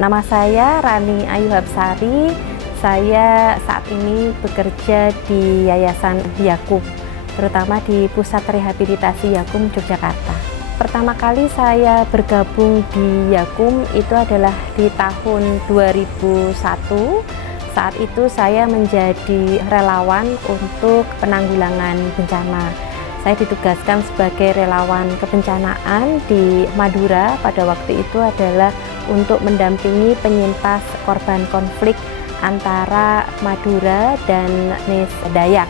Nama saya Rani Ayu Hapsari. Saya saat ini bekerja di Yayasan Yakum, terutama di Pusat Rehabilitasi Yakum Yogyakarta. Pertama kali saya bergabung di Yakum itu adalah di tahun 2001. Saat itu saya menjadi relawan untuk penanggulangan bencana. Saya ditugaskan sebagai relawan kebencanaan di Madura pada waktu itu adalah untuk mendampingi penyintas korban konflik antara Madura dan Etnis Dayak.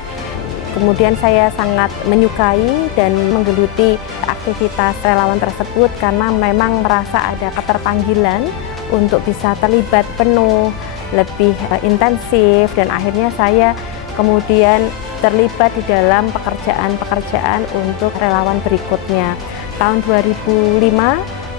Kemudian saya sangat menyukai dan menggeluti aktivitas relawan tersebut karena memang merasa ada keterpanggilan untuk bisa terlibat penuh, lebih intensif, dan akhirnya saya kemudian terlibat di dalam pekerjaan-pekerjaan untuk relawan berikutnya. Tahun 2005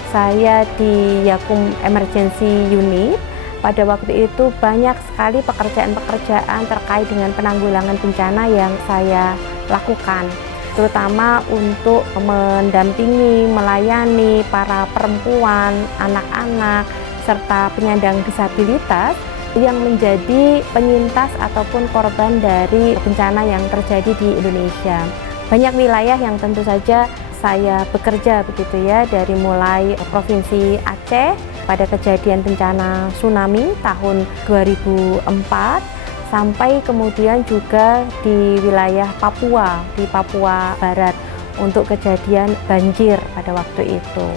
saya di Yakum Emergency Unit. Pada waktu itu banyak sekali pekerjaan-pekerjaan terkait dengan penanggulangan bencana yang saya lakukan, terutama untuk mendampingi, melayani para perempuan, anak-anak, serta penyandang disabilitas yang menjadi penyintas ataupun korban dari bencana yang terjadi di Indonesia. Banyak wilayah yang tentu saja saya bekerja begitu ya, dari mulai Provinsi Aceh pada kejadian bencana tsunami tahun 2004 sampai kemudian juga di wilayah Papua, di Papua Barat untuk kejadian banjir pada waktu itu.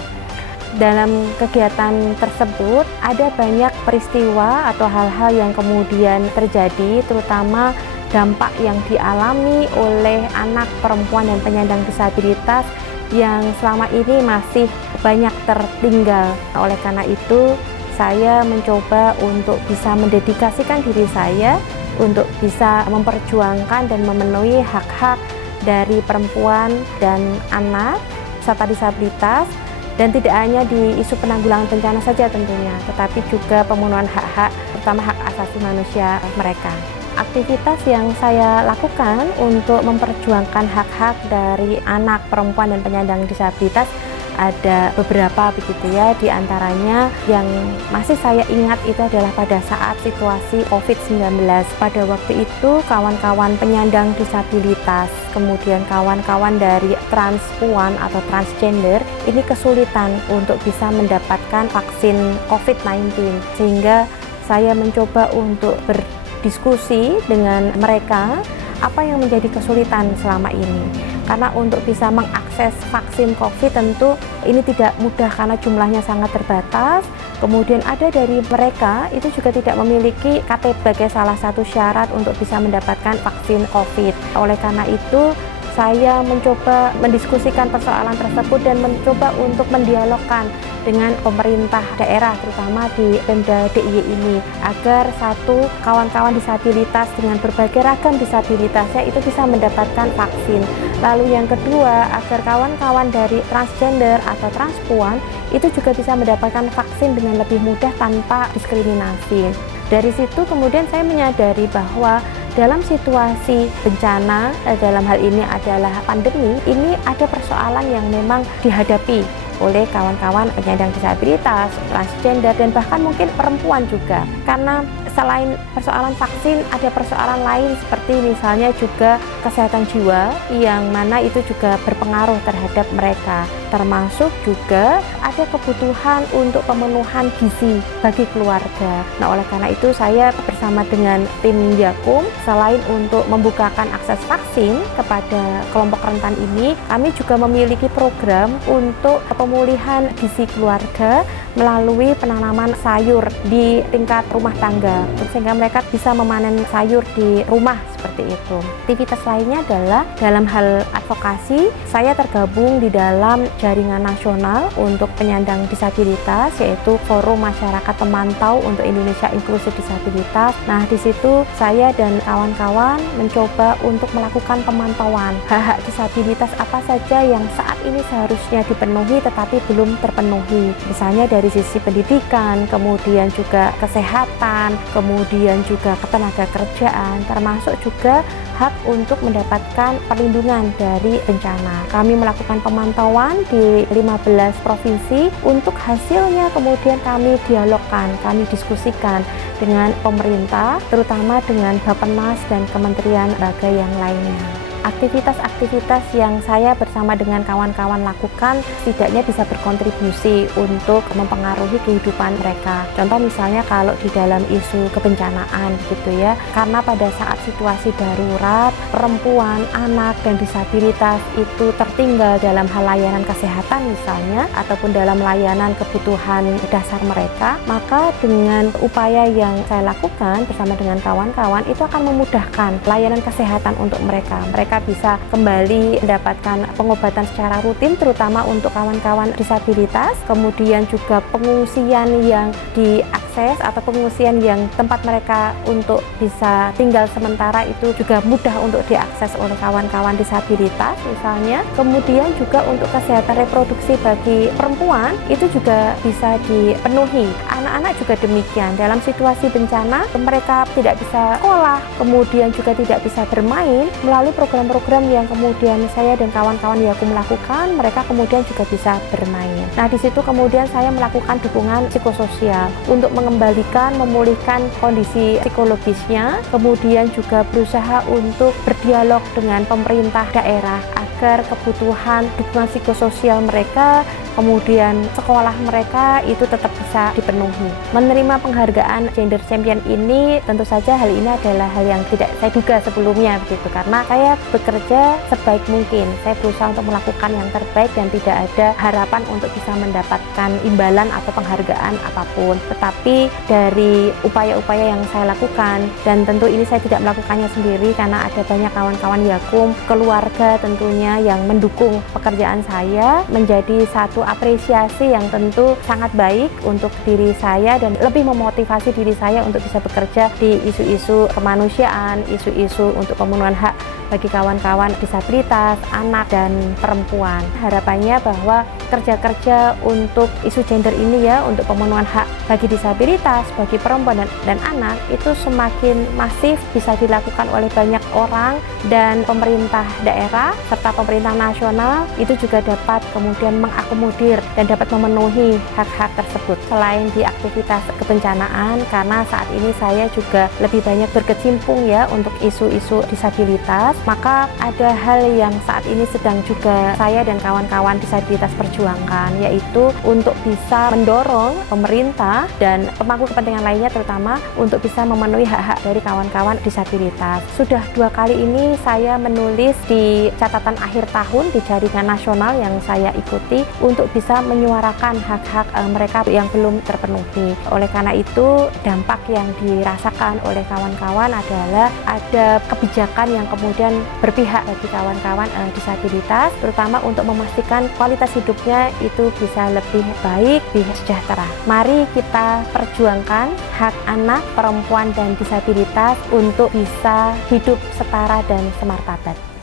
Dalam kegiatan tersebut ada banyak peristiwa atau hal-hal yang kemudian terjadi, terutama dampak yang dialami oleh anak, perempuan, dan penyandang disabilitas yang selama ini masih banyak tertinggal. Oleh karena itu, saya mencoba untuk bisa mendedikasikan diri saya untuk bisa memperjuangkan dan memenuhi hak-hak dari perempuan dan anak serta disabilitas. Dan tidak hanya di isu penanggulangan bencana saja tentunya, tetapi juga pemenuhan hak-hak, terutama hak asasi manusia mereka. Aktivitas yang saya lakukan untuk memperjuangkan hak-hak dari anak, perempuan, dan penyandang disabilitas ada beberapa begitu ya, di antaranya yang masih saya ingat itu adalah pada saat situasi COVID-19. Pada waktu itu kawan-kawan penyandang disabilitas, kemudian kawan-kawan dari transpuan atau transgender ini kesulitan untuk bisa mendapatkan vaksin COVID-19, sehingga saya mencoba untuk berdiskusi dengan mereka apa yang menjadi kesulitan selama ini. Karena untuk bisa mengakses vaksin COVID tentu ini tidak mudah karena jumlahnya sangat terbatas. Kemudian ada dari mereka itu juga tidak memiliki KTP sebagai salah satu syarat untuk bisa mendapatkan vaksin COVID. Oleh karena itu saya mencoba mendiskusikan persoalan tersebut dan mencoba untuk mendialogkan dengan pemerintah daerah, terutama di Pemda DIY ini, agar satu, kawan-kawan disabilitas dengan berbagai ragam disabilitasnya itu bisa mendapatkan vaksin. Lalu yang kedua, agar kawan-kawan dari transgender atau transpuan itu juga bisa mendapatkan vaksin dengan lebih mudah tanpa diskriminasi. Dari situ kemudian saya menyadari bahwa dalam situasi bencana, dalam hal ini adalah pandemi, ini ada persoalan yang memang dihadapi oleh kawan-kawan penyandang disabilitas, transgender, dan bahkan mungkin perempuan juga. Karena selain persoalan vaksin, ada persoalan lain seperti misalnya juga kesehatan jiwa yang mana itu juga berpengaruh terhadap mereka. Termasuk juga ada kebutuhan untuk pemenuhan gizi bagi keluarga. Nah, oleh karena itu saya bersama dengan tim Yakum, selain untuk membukakan akses vaksin kepada kelompok rentan ini, kami juga memiliki program untuk pemulihan gizi keluarga melalui penanaman sayur di tingkat rumah tangga, sehingga mereka bisa memanen sayur di rumah seperti itu. Aktivitas lainnya adalah dalam hal advokasi, saya tergabung di dalam jaringan nasional untuk penyandang disabilitas, yaitu Forum Masyarakat Pemantau untuk Indonesia Inklusif Disabilitas. Nah, di situ saya dan kawan-kawan mencoba untuk melakukan pemantauan hak-hak disabilitas apa saja yang saat ini seharusnya dipenuhi tetapi belum terpenuhi. Misalnya dari sisi pendidikan, kemudian juga kesehatan, kemudian juga ketenaga kerjaan, termasuk juga juga hak untuk mendapatkan perlindungan dari bencana. Kami melakukan pemantauan di 15 provinsi, untuk hasilnya kemudian kami dialogkan, kami diskusikan dengan pemerintah, terutama dengan Bappenas dan kementerian lembaga yang lainnya. Aktivitas-aktivitas yang saya bersama dengan kawan-kawan lakukan setidaknya bisa berkontribusi untuk mempengaruhi kehidupan mereka. Contoh misalnya kalau di dalam isu kebencanaan gitu ya, karena pada saat situasi darurat, perempuan, anak, dan disabilitas itu tertinggal dalam hal layanan kesehatan misalnya, ataupun dalam layanan kebutuhan dasar mereka, maka dengan upaya yang saya lakukan bersama dengan kawan-kawan itu akan memudahkan layanan kesehatan untuk mereka. Mereka bisa kembali mendapatkan pengobatan secara rutin, terutama untuk kawan-kawan disabilitas, kemudian juga pengungsian yang diakses atau pengungsian yang tempat mereka untuk bisa tinggal sementara itu juga mudah untuk diakses oleh kawan-kawan disabilitas misalnya. Kemudian juga untuk kesehatan reproduksi bagi perempuan itu juga bisa dipenuhi. Anak-anak juga demikian, dalam situasi bencana mereka tidak bisa sekolah, kemudian juga tidak bisa bermain. Melalui program-program yang kemudian saya dan kawan-kawan Yakum melakukan, mereka kemudian juga bisa bermain. Nah, di situ kemudian saya melakukan dukungan psikososial untuk mengembalikan, memulihkan kondisi psikologisnya, kemudian juga berusaha untuk berdialog dengan pemerintah daerah agar kebutuhan dukungan psikososial mereka, kemudian sekolah mereka itu tetap bisa dipenuhi. Menerima penghargaan Gender Champion ini tentu saja hal ini adalah hal yang tidak saya duga sebelumnya begitu, karena saya bekerja sebaik mungkin. Saya berusaha untuk melakukan yang terbaik dan tidak ada harapan untuk bisa mendapatkan imbalan atau penghargaan apapun. Tetapi dari upaya-upaya yang saya lakukan, dan tentu ini saya tidak melakukannya sendiri karena ada banyak kawan-kawan Yakum, keluarga tentunya yang mendukung pekerjaan saya, menjadi satu apresiasi yang tentu sangat baik untuk diri saya dan lebih memotivasi diri saya untuk bisa bekerja di isu-isu kemanusiaan, isu-isu untuk pemenuhan hak bagi kawan-kawan disabilitas, anak, dan perempuan. Harapannya bahwa kerja-kerja untuk isu gender ini ya, untuk pemenuhan hak bagi disabilitas, bagi perempuan dan anak itu semakin masif bisa dilakukan oleh banyak orang, dan pemerintah daerah serta pemerintah nasional itu juga dapat kemudian mengakomodir dan dapat memenuhi hak-hak tersebut. Selain di aktivitas kebencanaan, karena saat ini saya juga lebih banyak berkecimpung ya untuk isu-isu disabilitas, maka ada hal yang saat ini sedang juga saya dan kawan-kawan disabilitas perjuangkan, yaitu untuk bisa mendorong pemerintah dan pemangku kepentingan lainnya terutama untuk bisa memenuhi hak-hak dari kawan-kawan disabilitas. Sudah 2 kali ini saya menulis di catatan akhir tahun di jaringan nasional yang saya ikuti untuk bisa menyuarakan hak-hak mereka yang belum terpenuhi. Oleh karena itu, dampak yang dirasakan oleh kawan-kawan adalah ada kebijakan yang kemudian berpihak bagi kawan-kawan disabilitas, terutama untuk memastikan kualitas hidupnya itu bisa lebih baik, lebih sejahtera. Mari kita perjuangkan hak anak, perempuan, dan disabilitas untuk bisa hidup setara dan semartabat.